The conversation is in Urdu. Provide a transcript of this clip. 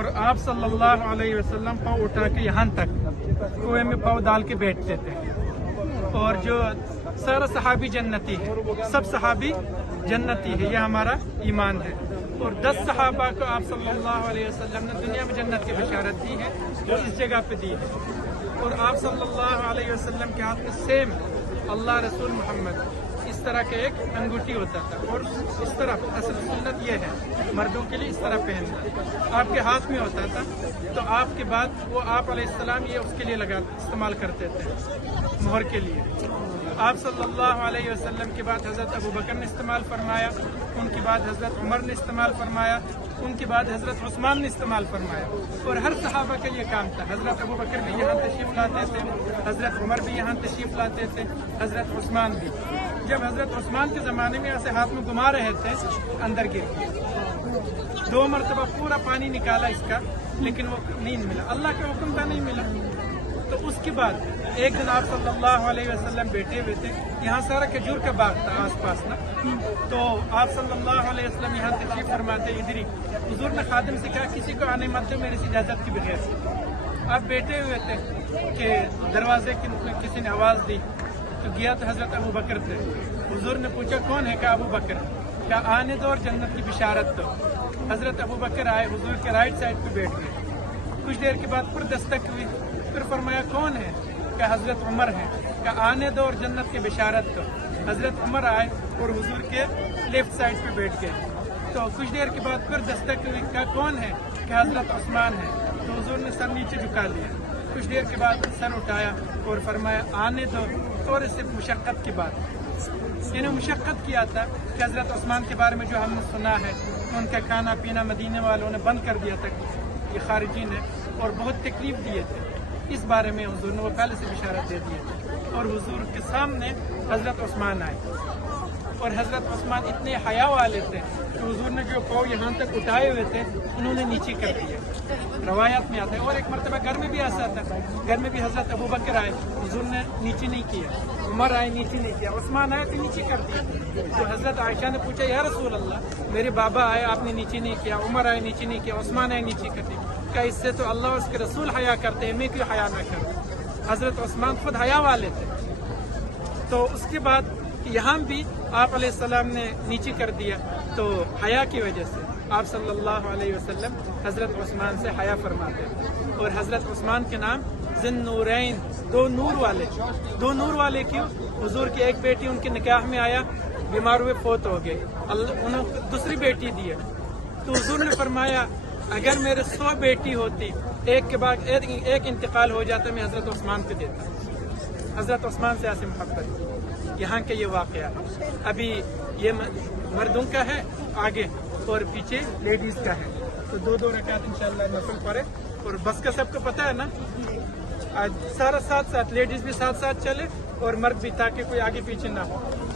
اور آپ صلی اللہ علیہ وسلم پاؤں اٹھا کے یہاں تک کنویں میں پاؤں ڈال کے بیٹھتے تھے. اور جو سارا صحابی جنتی ہے، سب صحابی جنتی ہے، یہ ہمارا ایمان ہے. اور 10 صحابہ کو آپ صلی اللہ علیہ وسلم نے دنیا میں جنت کی بشارت دی ہے، جو اس جگہ پہ دی ہے. اور آپ صلی اللہ علیہ وسلم کے ہاتھ میں سیم اللہ رسول محمد اس طرح کا ایک انگوٹھی ہوتا تھا، اور اس طرح اصل سنت یہ ہے مردوں کے لیے اس طرح پہننا آپ کے ہاتھ میں ہوتا تھا. تو آپ کے بعد وہ آپ علیہ السلام یہ اس کے لیے استعمال کرتے تھے، مہر کے لیے. آپ صلی اللہ علیہ وسلم کے بعد حضرت ابو بکر نے استعمال فرمایا، ان کے بعد حضرت عمر نے استعمال فرمایا، ان کے بعد حضرت عثمان نے استعمال فرمایا. اور ہر صحابہ کا یہ کام تھا. حضرت ابو بکر بھی یہاں تشریف لاتے تھے، حضرت عمر بھی یہاں تشریف لاتے تھے، حضرت عثمان بھی. جب حضرت عثمان کے زمانے میں ایسے ہاتھ میں گھما رہے تھے، اندر گر گئے. 2 مرتبہ پورا پانی نکالا اس کا، لیکن وہ نہیں ملا، اللہ کے حکم کا نہیں ملا. تو اس کے بعد ایک دن آپ صلی اللہ علیہ وسلم بیٹھے ہوئے تھے، یہاں سارا کھجور کا باغ تھا آس پاس نا. تو آپ صلی اللہ علیہ وسلم یہاں تشریف فرماتے ادھر ہی. حضور نے خادم سے کہا کسی کو آنے مت دو میری اجازت کے بغیر. آپ بیٹھے ہوئے تھے کہ دروازے کی کسی نے آواز دی، تو گیا تو حضرت ابو بکر تھے. حضور نے پوچھا کون ہے؟ کہا ابو بکر. کہا آنے دو اور جنت کی بشارت دو. حضرت ابو بکر آئے، حضور کے رائٹ سائڈ پہ بیٹھ گئے. کچھ دیر کے بعد پھر دستک ہوئی، پھر فرمایا کون ہے؟ کہ حضرت عمر ہے. کہ آنے دو اور جنت کی بشارت دو. حضرت عمر آئے اور حضور کے لیفٹ سائڈ پہ بیٹھ گئے. تو کچھ دیر کے بعد پھر دستک ہوئی، کہ کون ہے؟ کہ حضرت عثمان ہے. تو حضور نے سر نیچے جھکا لیا. کچھ دیر کے بعد سر اٹھایا اور فرمایا آنے دو. اور اس سے مشقت کی بات، یعنی مشقت کیا تھا کہ حضرت عثمان کے بارے میں جو ہم نے سنا ہے، ان کا کھانا پینا مدینے والوں نے بند کر دیا تھا، یہ خارجی نے، اور بہت تکلیف دیے تھے. اس بارے میں حضور نے وہ پہلے سے بشارت دے دی ہے. اور حضور کے سامنے حضرت عثمان آئے، اور حضرت عثمان اتنے حیا والے تھے کہ حضور نے جو پاؤں یہاں تک اٹھائے ہوئے تھے انہوں نے نیچے کر دیا. روایات میں آتا ہے. اور ایک مرتبہ گھر میں بھی ایسا تھا، گھر میں بھی حضرت ابو بکر آئے، حضور نے نیچے نہیں کیا. عمر آئے، نیچے نہیں کیا. عثمان آئے تو نیچے کر دیا. تو حضرت عائشہ نے پوچھا یا رسول اللہ، میرے بابا آئے آپ نے نیچے نہیں کیا، عمر آئے نیچے نہیں کیا، عثمان آئے نیچے کر دیا. کہ اس سے تو اللہ اور اس کے رسول حیا کرتے ہیں، میں کیوں حیا نہ کروں؟ حضرت عثمان خود حیا والے تھے. تو اس کے بعد یہاں بھی آپ علیہ السلام نے نیچے کر دیا. تو حیا کی وجہ سے آپ صلی اللہ علیہ وسلم حضرت عثمان سے حیا فرماتے ہیں. اور حضرت عثمان کے نام ذن نورین، 2 نور والے. 2 نور والے کیوں؟ حضور کی ایک بیٹی ان کے نکاح میں آیا، بیمار ہوئے فوت ہو گئے، انہوں نے دوسری بیٹی دی. تو حضور نے فرمایا اگر میرے 100 بیٹی ہوتی، ایک کے بعد ایک انتقال ہو جاتا، میں حضرت عثمان کو دیتا. حضرت عثمان سے ایسی محبت. یہاں کا یہ واقعہ ابھی یہ مردوں کا ہے آگے، اور پیچھے لیڈیز کا ہے. تو 2 رکعت انشاءاللہ نفل پڑھے. اور بس کا سب کو پتہ ہے نا، آج سارا ساتھ لیڈیز بھی ساتھ چلے اور مرد بھی، تاکہ کوئی آگے پیچھے نہ ہو.